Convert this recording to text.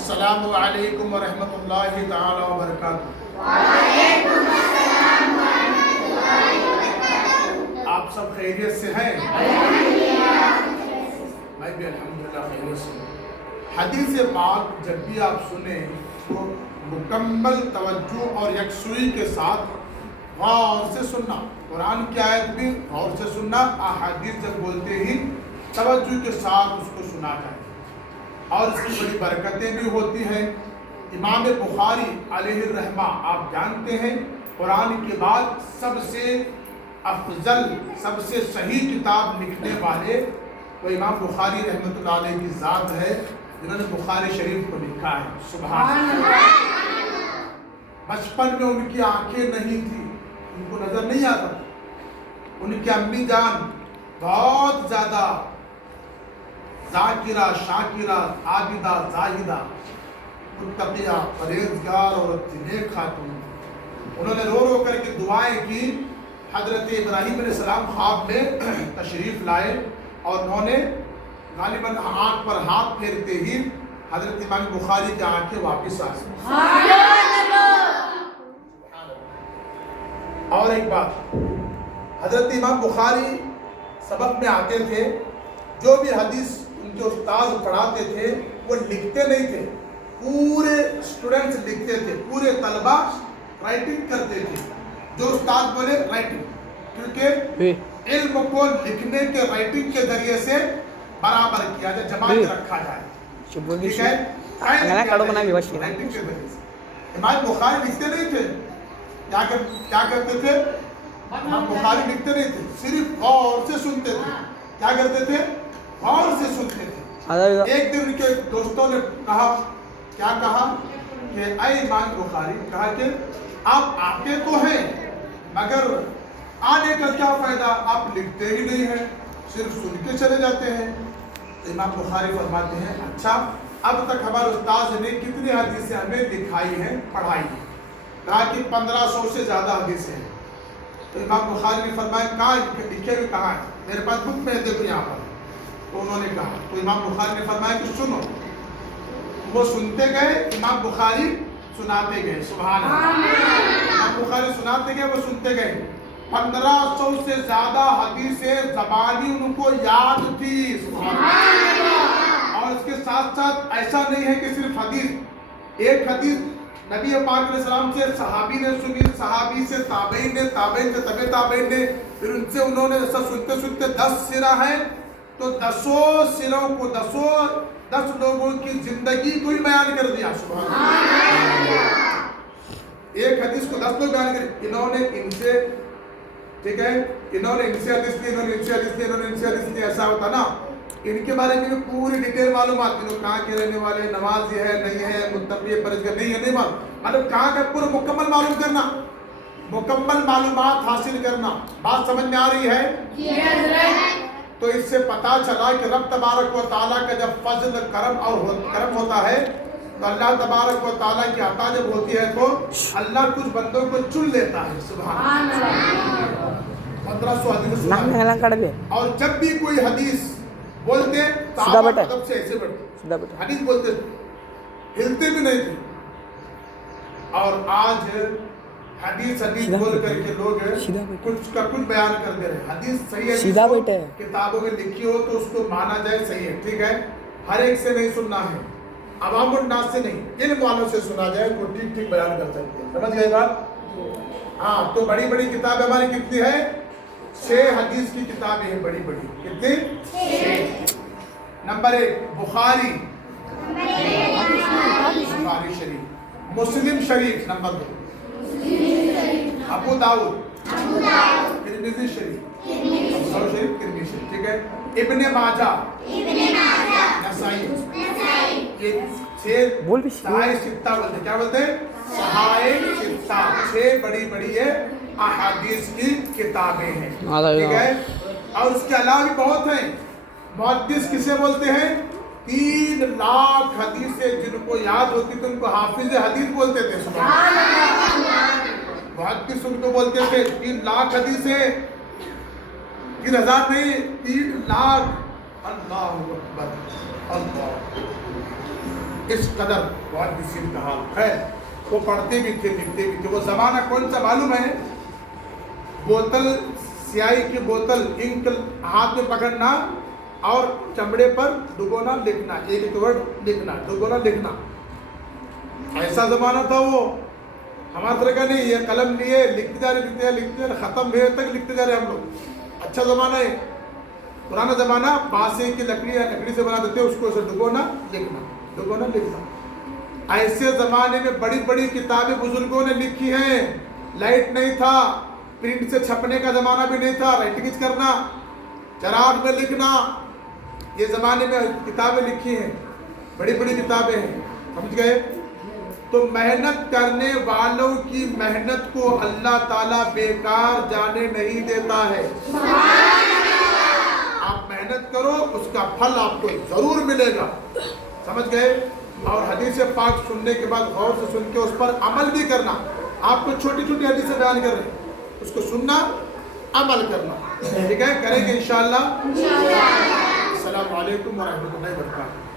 السلام علیکم ورحمۃ اللہ تعالی وبرکاتہ۔ وعلیکم السلام ورحمۃ اللہ وبرکاتہ۔ آپ سب خیریت سے ہیں؟ میں بھی الحمدللہ خیریت سے ہوں۔ حدیث پاک جب بھی آپ سنیں تو مکمل توجہ اور یکسوئی کے ساتھ غور سے سننا، قرآن کی آیت بھی غور سے سننا، احادیث جب بولتے ہی توجہ کے ساتھ اس کو سنا جائے، اور اس کی بڑی برکتیں بھی ہوتی ہیں۔ امام بخاری علیہ الرحمہ آپ جانتے ہیں قرآن کے بعد سب سے افضل، سب سے صحیح کتاب لکھنے والے وہ امام بخاری رحمۃ اللہ علیہ کی ذات ہے، جنہوں نے بخاری شریف کو لکھا ہے۔ سبحان اللہ۔ بچپن میں ان کی آنکھیں نہیں تھیں، ان کو نظر نہیں آتا، ان کی امی جان بہت زیادہ ذاکرہ، شاکرہ، عابدہ، زاہدہ، متقیہ، پرہیزگار عورت تھی، نیک خاتون۔ انہوں نے رو رو کر کے دعائیں کی۔ حضرت ابراہیم علیہ السلام خواب میں تشریف لائے اور انہوں نے غالباً آنکھ پر ہاتھ پھیرتے ہی حضرت امام بخاری کی آنکھیں واپس آ گئیں۔ اور ایک بات، حضرت امام بخاری سبق میں آتے تھے، جو بھی حدیث ان کے استاذ پڑھاتے تھے وہ لکھتے نہیں تھے، پورے اسٹوڈنٹس لکھتے تھے، پورے طلبہ رائٹنگ کرتے تھے۔ جو استاد بولے رائٹنگ، کیونکہ علم کو لکھنے کے رائٹنگ کے ذریعے سے برابر کیا جائے، جمع کے رکھا جائے، ٹھیک ہے؟ رائٹنگ کے ذریعے سے امام بخاری لکھتے نہیں تھے، کیا کرتے تھے؟ امام بخاری لکھتے نہیں تھے، صرف غور سے سنتے تھے۔ کیا کرتے تھے؟ غور سے سنتے تھے۔ ایک دن ان کے دوستوں نے کہا، کیا کہا کہ اے امام بخاری، کہا کہ آپ آتے تو ہیں مگر آنے کا کیا فائدہ، آپ لکھتے ہی نہیں ہیں، صرف سن کے چلے جاتے ہیں۔ امام بخاری فرماتے ہیں اچھا، اب تک ہمارے استاذ نے کتنی حدیثیں ہمیں لکھائی ہیں، پڑھائی ہیں؟ کہا کہ 1500 سے زیادہ حدیثیں ہیں۔ تو امام بخاری نے فرمایا کہاں لکھے ہوئے کہاں ہے؟ میرے پاس بک میں دیکھو یہاں پر۔ تو انہوں نے کہا، تو امام بخاری نے فرمایا کہ سنو۔ وہ سنتے گئے، امام بخاری سناتے گئے۔ سبحان اللہ۔ امام بخاری سناتے گئے، وہ سنتے گئے۔ 1500 سے زیادہ حدیثیں زبانی ان کو یاد تھی۔ سبحان اللہ۔ اور اس کے ساتھ ساتھ ایسا نہیں ہے کہ صرف حدیث، ایک حدیث نبی پاک علیہ السلام سے صحابی نے سنی، صحابی سے تابعین نے، تابعین سے تبع تابعین نے، پھر ان سے انہوں نے ایسا سنتے سنتے 10 سرہ ہیں، تو 10 سروں کو 10 لوگوں کی زندگی کو ہی بیان کر دیا۔ سبحان اللہ۔ ایک حدیث کو 10 لوگ بیان کر، انہوں نے ان سے، ٹھیک ہے، انہوں نے ان سے حدیث لی، انہوں نے ان سے حدیث لی، انہوں نے ان سے حدیث لی، ایسا ہوتا نا۔ ان کے بارے میں پوری ڈیٹیل معلومات، انہوں کہاں کے رہنے والے، نمازی ہے نہیں ہے، متقی ہے پرہیزگار نہیں ہے، نہیں معلوم، مطلب کہاں کا پورا مکمل معلوم کرنا، مکمل معلومات حاصل کرنا۔ بات سمجھ میں آ رہی ہے؟ تو اس سے پتا چلا کہ رب تبارک و تعالیٰ کا جب فضل کرم ہوتا ہے تو اللہ تبارک و تعالیٰ کی عطا جب ہوتی ہے تو اللہ کچھ بندوں کو چن لیتا ہے۔ سبحان اللہ۔ 1500 حدیث سنا، اور جب بھی کوئی حدیث بولتے مطلب سے ایسے بڑھتے حدیث بولتے، ہلتے بھی نہیں تھے۔ اور آج حدیث بول کر کے لوگ کچھ کا کچھ بیان کر دے رہے ہیں۔ حدیث صحیح ہے، کتابوں میں لکھی ہو تو اس کو مانا جائے، صحیح ہے، ٹھیک ہے، ہر ایک سے نہیں سننا ہے، عوام الناس سے نہیں، علم والوں سے سنا جائے تو ٹھیک ٹھیک بیان کر سکتے ہیں۔ سمجھ گئے بات؟ ہاں، تو بڑی بڑی کتابیں ہماری کتنی ہے؟ 6 حدیث کی کتابیں ہیں بڑی بڑی۔ کتنی؟ 6۔ نمبر 1 بخاری، بخاری شریف، مسلم شریف، نمبر 2 ابو داؤد، ترمذی شریف، ترمذی شریف، ٹھیک ہے، ابن ماجہ، نسائی، یہ 6 صحائف ستہ بولتے ہیں۔ کیا بولتے ہیں؟ صحائف ستہ، 6 بڑی بڑی احادیث کی کتابیں ہیں، ٹھیک ہے۔ اور اس کے علاوہ بھی بہت ہیں۔ محدث کسے بولتے ہیں؟ 3 لاکھ حدیثیں جن کو یاد ہوتی تھی ان کو حافظ حدیث بولتے تھے۔ سبحان اللہ۔ محدث ان کو بولتے تھے 3 لاکھ حدیثیں، 3000 نہیں، 3 لاکھ۔ اللہ اکبر، اللہ اس قدر محدثین کا حال خیر وہ پڑھتے بھی تھے لکھتے بھی تھے. وہ زمانہ کون سا معلوم ہے؟ بوتل سیاہی کی بوتل انک ہاتھ میں پکڑنا اور چمڑے پر ڈبونا لکھنا, ایک ورڈ لکھنا, ڈبونا لکھنا. ایسا زمانہ تھا وہ. ہمارا طرح کا نہیں, یہ قلم لیے لکھتے جا رہے ختم ہوئے تک لکھتے جا رہے ہم لوگ. اچھا زمانہ ہے. پرانا زمانہ بانسے کی لکڑی سے بنا دیتے, اس کو اسے ڈبونا لکھنا. ایسے زمانے میں بڑی بڑی کتابیں بزرگوں نے لکھی ہیں. لائٹ نہیں تھا, پرنٹ سے چھپنے کا زمانہ بھی نہیں تھا, رائٹنگ کرنا, چراغ میں لکھنا. یہ زمانے میں کتابیں لکھی ہیں, بڑی بڑی کتابیں ہیں. سمجھ گئے؟ تو محنت کرنے والوں کی محنت کو اللہ تعالیٰ بیکار جانے نہیں دیتا ہے. آپ محنت کرو, اس کا پھل آپ کو ضرور ملے گا. سمجھ گئے؟ اور حدیث پاک سننے کے بعد غور سے سن کے اس پر عمل بھی کرنا. آپ کو چھوٹی چھوٹی حدیثیں بیان کر رہے ہیں, اس کو سننا, عمل کرنا. ٹھیک ہے, کریں گے انشاءاللہ. السلام علیکم ورحمۃ اللہ وبرکاتہ.